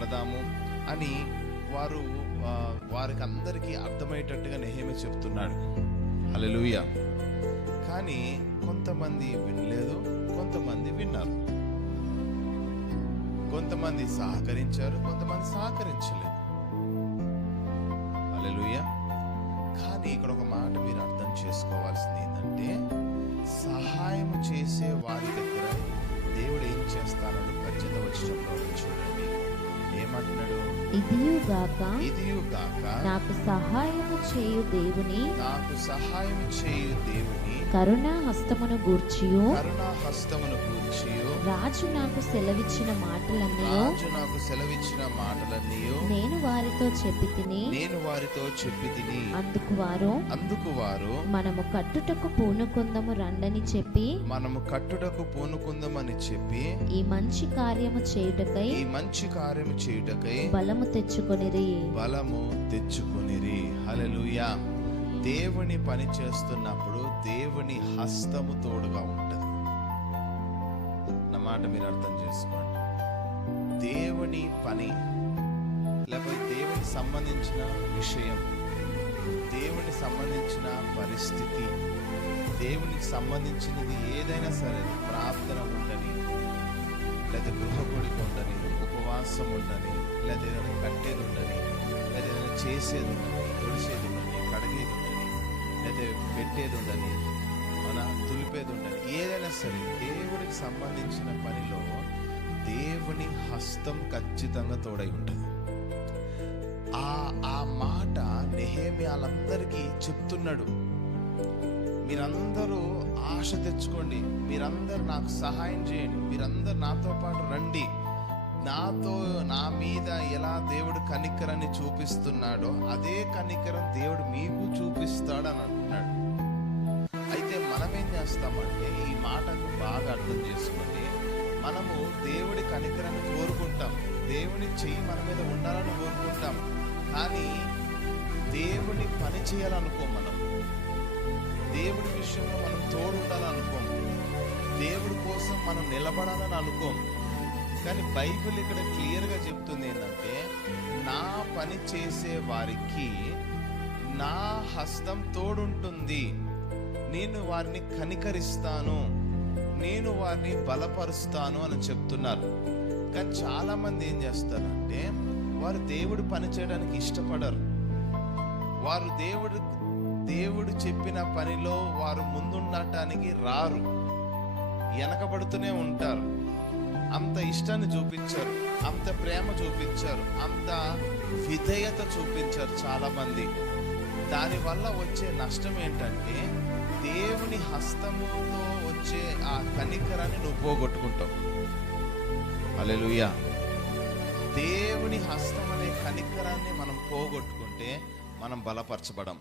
కడదాము అని వారికి అందరికీ అర్థమయ్యేటట్టుగా నెహెమ్యా చెప్తున్నాడు. హల్లెలూయా. కానీ కొంతమంది వినలేదు, కొంతమంది విన్నారు. కొంతమంది సహకరించారు, కొంతమంది సహకరించలేదు. హల్లెలూయా. కానీ ఇక్కడ ఒక మాట మీరు అర్థం చేసుకోవాల్సింది ఏంటంటే, సహాయం చేసే వారి దగ్గర దేవుడు ఏం చేస్తానని 18వ వచనంలో చూడండి. ఏమంటున్నాడు? ఇదియుగాక నాకు సహాయము చేయు దేవుని కరుణా హస్తమును గూర్చియు రాజు నాకు సెలవిచ్చిన మాటలన్నీయు నేను వారితో చెప్పి తిని అందుకు వారు మనము కట్టుటకు పూనుకుందము రండని చెప్పి ఈ మంచి కార్యము చేయుటకై బలము తెచ్చుకొనిరి. హల్లెలూయా. దేవుని పని చేస్తున్నప్పుడు దేవుని హస్తము తోడుగా ఉంటది. నా మాట మీరు అర్థం చేసుకోండి. దేవుని పని లేకపోతే దేవునికి సంబంధించిన విషయం, దేవునికి సంబంధించిన పరిస్థితి, దేవునికి సంబంధించినది ఏదైనా సరే, ప్రార్థన ఉండని, లేదా గృహకుడికి ఉండని, ఉపవాసం ఉండని, లేదా ఏదైనా కట్టేది ఉండని, లేదా ఏదైనా చేసేది ఉండని, తుడిసేది ఉండని, కడిగేది ఉండని, లేదా పెట్టేది ఉండని, తులిపేది ఉండని, ఏదైనా సరే దేవుడికి సంబంధించిన పనిలో దేవుని హస్తం ఖచ్చితంగా తోడై ఉంటుంది. ఆ మాట నెహెమ్యాలందరికీ చెప్తున్నాడు. మీరందరూ ఆశ తెచ్చుకోండి, మీరందరూ నాకు సహాయం చేయండి, మీరందరూ నాతో పాటు రండి, నా మీద ఎలా దేవుడు కనికరాన్ని చూపిస్తున్నాడో అదే కనికరం దేవుడు మీకు చూపిస్తాడని అంటున్నాడు. అయితే మనం ఏం చేస్తామంటే, ఈ మాటను బాగా అర్థం చేసుకోండి. మనము దేవుడి కనికరాన్ని కోరుకుంటాం, దేవుని చెయ్యి మన మీద ఉండాలని కోరుకుంటాం, కానీ దేవుని పని చేయాలనుకోం. మనం దేవుడి విషయంలో మనం తోడు ఉండాలనుకోం, దేవుడి కోసం మనం నిలబడాలని అనుకోం. కానీ బైబిల్ ఇక్కడ క్లియర్గా చెప్తుంది ఏంటంటే, నా పని చేసే వారికి నా హస్తం తోడుంటుంది, నేను వారిని కనికరిస్తాను, నేను వారిని బలపరుస్తాను అని చెప్తున్నారు. కానీ చాలా మంది ఏం చేస్తారంటే, వారు దేవుడు పని చేయడానికి ఇష్టపడరు. వారు దేవుడు చెప్పిన పనిలో వారు ముందుండటానికి రారు, వెనకబడుతూనే ఉంటారు. అంత ఇష్టాన్ని చూపించారు, అంత ప్రేమ చూపించారు, అంత విధేయత చూపించారు చాలా మంది. దానివల్ల వచ్చే నష్టం ఏంటంటే, దేవుని హస్తముతో వచ్చే ఆ కనికరాన్ని నువ్వు పోగొట్టుకుంటావు. హల్లెలూయా. దేవుని హస్తం అనే కనికరాన్ని మనం పోగొట్టుకుంటే మనం బలపరచబడం.